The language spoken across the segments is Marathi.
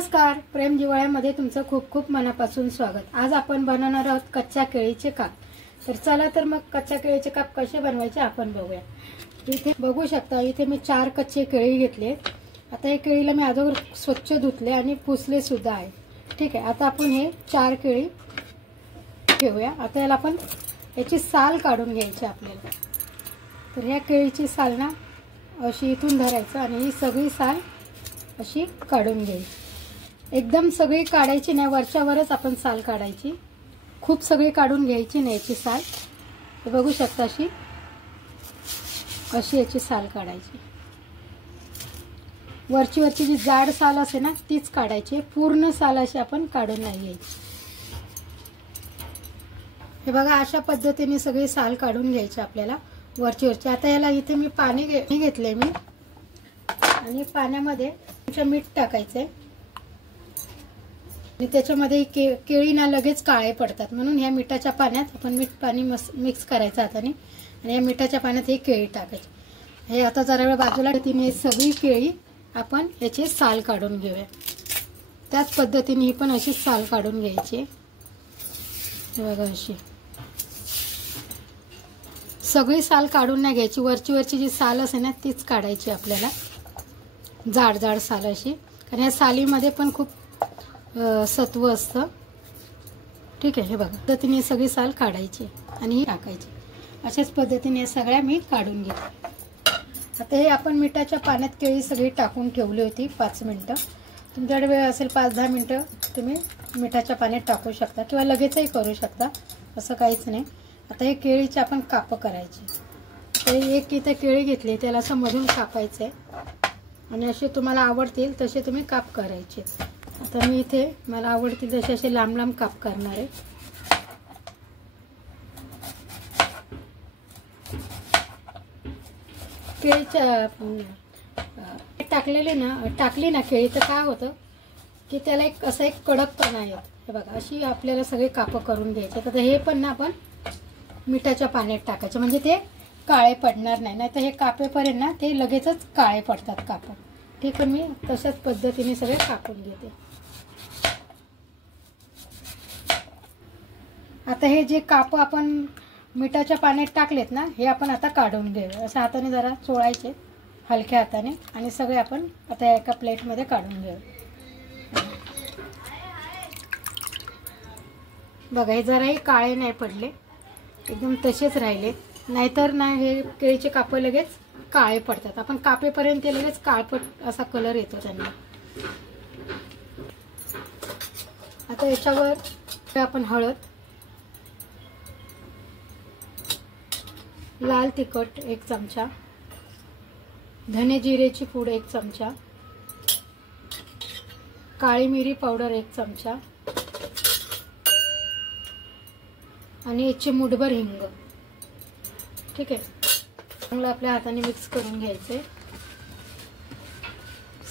नमस्कार, प्रेम जिव्हाळ्यामध्ये तुमचं खूप खूप मनापासून स्वागत। आज आपण बनवणार आहोत कच्च्या केळीचे काप। तर चला तर मग कच्च्या केळीचे काप कसे बनवायचे आपण बघूया। इथे बघू शकता, इथे मी 4 कच्चे केळी घेतले। आता हे केळीला मी अगोदर स्वच्छ धुतले आणि पुसले सुद्धा आहे। ठीक आहे, आता आपण हे 4 केळी ठेवूया। आता याला आपण याची साल काढून घ्यायची आपल्याला। तर या केळीची साल ना अशी इथून धरायचं आणि ही सगळी साल अशी काढून घ्यायची। एकदम सगळी काढायची नाही, वरच्यावरच आपण साल काढायची। खूप सगळी काढून घ्यायची नाही याची साल। हे बघू शकता, अशी याची साल काढायची। वरची जी जाड साल असते ना तीच काढायची, पूर्ण साल अशी आपण काढून नाही घ्यायची। हे बघा, अशा पद्धतीने सगळी साल काढून घ्यायची आपल्याला वरची। आता याला इथे मी पाणी घेतले मी, आणि पाण्यामध्ये मीठ टाकायचंय आणि त्याच्यामध्ये केळी ना लगेच काळे पडतात, म्हणून या मिठाच्या पाण्यात आपण मीठ पाणी मिक्स करायचं हाताने आणि या मिठाच्या पाण्यात ही केळी टाकायची। हे आता जरा वेळ बाजूला तिने सगळी केळी आपण याची साल काढून घेऊया। त्याच पद्धतीने ही पण अशी साल काढून घ्यायची। हे बघा, अशी सगळी साल काढून नाही घ्यायची, वरची जी साल असेल ना तीच काढायची आपल्याला, जाड जाड साल अशी, कारण या सालीमध्ये पण खूप सत्व असतं। ठीक आहे, हे बघा, पद्धतीने सगळी साल काढायची आणि ही टाकायची। अशाच पद्धतीने सगळ्या मी काढून घेते। आता हे आपण मिठाच्या पाण्यात केळी सगळी टाकून ठेवली होती 5 मिनिटं। तुमच्याकडे वेळ असेल 5-10 मिनिटं तुम्ही मिठाच्या पाण्यात टाकू शकता किंवा लगेचही करू शकता, असं काहीच नाही। आता हे केळीचे आपण काप करायचे। तर एक इथे केळी घेतली, त्याला असं मधून कापायचं आहे आणि असे तुम्हाला आवडतील तसे तुम्ही काप करायचे। आता मी इथे मला आवडतील तसे असे लांब लांब काप करणार आहे। केळीच्या टाकली ना केळी, तर काय होतं की त्याला एक कडकपणा येतो। हे बघा, अशी आपल्याला सगळे काप करून घ्यायचे। तर हे पण ना आपण मिठाच्या पाण्यात टाकायचं, म्हणजे ते काळे पडणार नाही, नाहीतर हे कापेपर्यंत ना ते लगेचच काळे पडतात काप। ठीक आहे, मी तशाच पद्धतीने सगळे कापून घेते। आता हे जे काप आपण मिठाच्या पाण्यात टाकलेत ना, हे आपण आता काढून घेऊ। असं हाताने जरा चोळायचे, हलक्या हाताने, आणि सगळे आपण आता एका प्लेटमध्ये काढून घेऊ। बघा, हे जराही काळे नाही पडले, एकदम तसेच राहिले, नाहीतर ना हे केळीचे काप लगेच काळे पडतात। आपण कापेपर्यंत ते लगेच काळपट असा कलर येतो त्यांना। आता याच्यावर आपण हळद, लाल तिखट 1 चमचा, धने जिरेची पूड 1 चमचा, काळी मिरी पावडर 1 चमचा आणि एक चिमूटभर हिंग। ठीक आहे, चांगलं आपल्या हाताने मिक्स करून घ्यायचंय।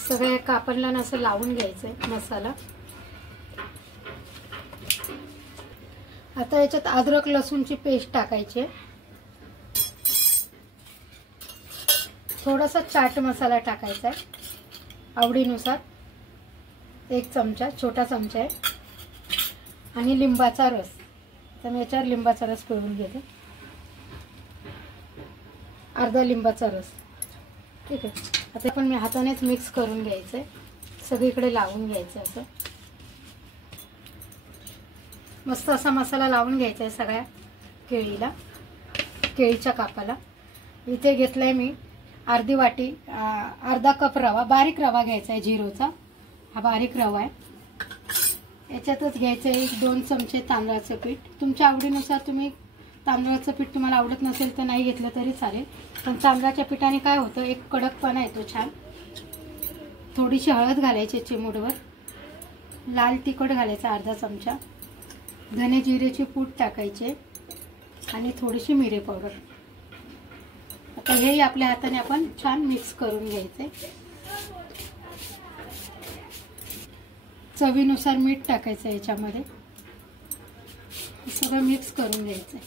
सगळ्या कापांना असं लावून घ्यायचंय मसाला। आता याच्यात अद्रक लसूणची पेस्ट टाकायची, थोडासा चाट मसाला टाकायचा आहे आवडीनुसार, 1 चमचा, छोटा चमचा आहे, आणि लिंबाचा रस। तर मी याच्यावर लिंबाचा रस पिळून घेते, अर्धा लिंबाचा रस। ठीक आहे, आता आपण हातानेच मिक्स करून घ्यायचंय, सगळीकडे लावून घ्यायचं। असं मस्त असा मसाला लावून घ्यायचा आहे सगळ्या केळीला, केळीच्या कापाला। इथे घेतलाय मी अर्धी वाटी, अर्धा कप रवा, बारीक रवा घ्यायचा आहे, झिरोचा हा बारीक रवा आहे। याच्यातच घ्यायचं आहे 2 चमचे तांदळाचं पीठ। तुमच्या आवडीनुसार तुम्ही तांदळाचं पीठ तुम्हाला आवडत नसेल तर नाही घेतलं तरी चालेल, पण तांदळाच्या पिठाने काय होतं, एक कडकपणा येतो छान। थोडीशी हळद घालायची चिमूटभर, लाल तिखट घालायचं अर्धा चमचा, धने जिरेची पूड टाकायचे आणि थोडीशी मिरी पावडर। आता हे आपल्या हाताने आपण छान मिक्स करून घ्यायचे। चवीनुसार मीठ टाकायचं याच्यामध्ये, सगळं मिक्स करून घ्यायचं।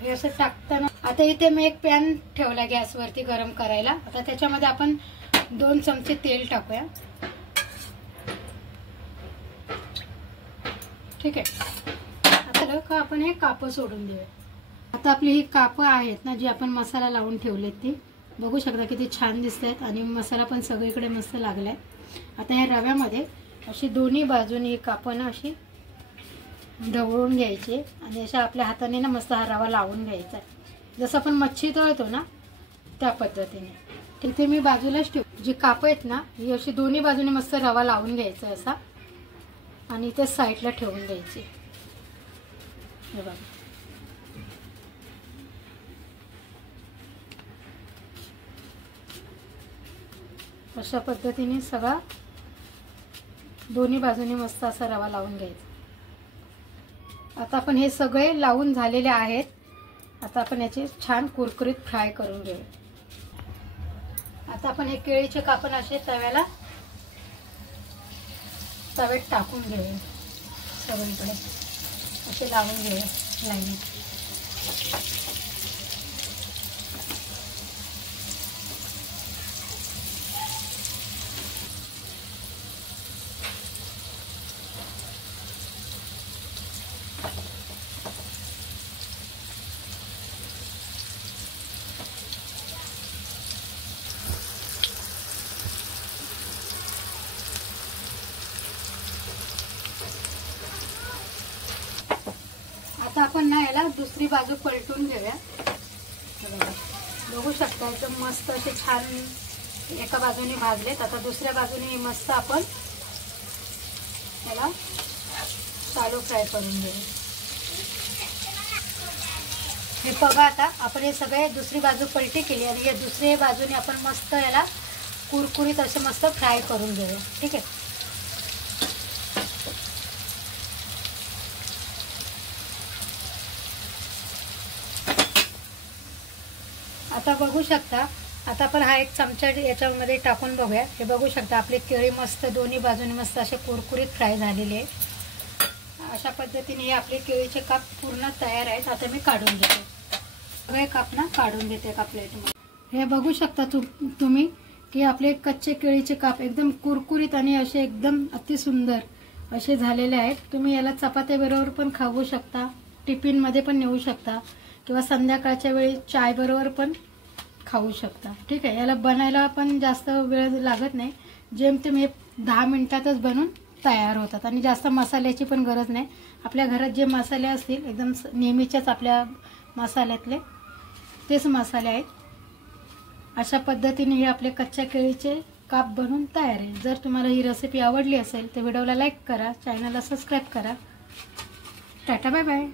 हे असं टाकताना आता इथे मी एक पॅन ठेवला गॅसवरती गरम करायला. आता त्याच्यामध्ये आपण 2 चमचे तेल टाकूया. ठीक आहे. आता का आपण हे कापं सोडून देऊया. आता आपली ही कापं आहेत ना, जी आपण मसाला लावून ठेवलेत, ती बघू शकता किती छान दिसत आहेत आणि मसाला पण सगळीकडे मस्त लागलाय. आता या रव्यामध्ये अशी दोन्ही बाजूनी ही कापं ना अशी ढवळून घ्यायची आणि अशा आपल्या हाताने ना मस्त हा रवा लावून घ्यायचा. जसं आपण मच्छी तळतो ना त्या पद्धतीने. तिथे मी बाजूलाच ठेवू. जी कापं आहेत ना ही अशी दोन्ही बाजूने मस्त रवा लावून घ्यायचा असा आणि ते साईडला ठेवून द्यायची. हे बघा. अशा पद्धतीने सगळा दोन्ही बाजूने मस्त असा रवा लावून घ्यायचा. आता आपण हे सगळे लावून झालेले आहेत. आता आपण याचे छान कुरकुरीत फ्राय करून घेऊ. आता आपण हे केळीचे कापण असे तव्यात टाकून घेऊ. सगळीकडे असे लावून घेऊ लाईनीत. आता आपण ना याला दुसरी बाजू पलटून घेऊया. बघू शकता एकदम मस्त असे छान एका बाजूने भाजलेत. आता दुसऱ्या बाजूने मस्त आपण याला शालो फ्राय करून घेऊ. हे बघा. आता आपण हे सगळे दुसरी बाजू पलटी केली आणि या दुसऱ्या बाजूने आपण मस्त याला कुरकुरीत असे मस्त फ्राय करून घेऊ. ठीक आहे. आता बघू शकता. आता आपण हा एक चमचा याच्यामध्ये टाकून बघूया. हे बघू शकता आपले केळी मस्त दोन्ही बाजूने मस्त असे कुरकुरीत फ्राय झालेले आहे. अशा पद्धतीने हे आपले केळीचे काप पूर्ण तयार आहेत. आता मी काढून घेते. सगळे काप ना काढून घेते एका प्लेटमध्ये. हे बघू शकता तुम्ही की आपले कच्चे केळीचे काप एकदम कुरकुरीत आणि असे एकदम अतिसुंदर असे झालेले आहेत. तुम्ही याला चपात्याबरोबर पण खाऊ शकता, टिफिनमध्ये पण नेऊ शकता किंवा संध्याकाळच्या वेळी चाय बरोबर पण खाऊ शकता. ठीक आहे. याला बनायला पण जास्त वेळ लागत नाही. जेमतेम हे 10 मिनिटातच बनून तयार होतात आणि जास्त मसाल्याची पण गरज नाही. आपल्या घरात जे मसाले असतील एकदम नेहमीच्याच आपल्या मसाल्यातले तेच मसाले आहेत. अशा पद्धतीने हे आपले कच्च्या केळीचे काप बनून तयार आहे. जर तुम्हाला ही रेसिपी आवडली असेल तर व्हिडिओला लाईक करा, चॅनलला सबस्क्राईब करा. Tata bye bye.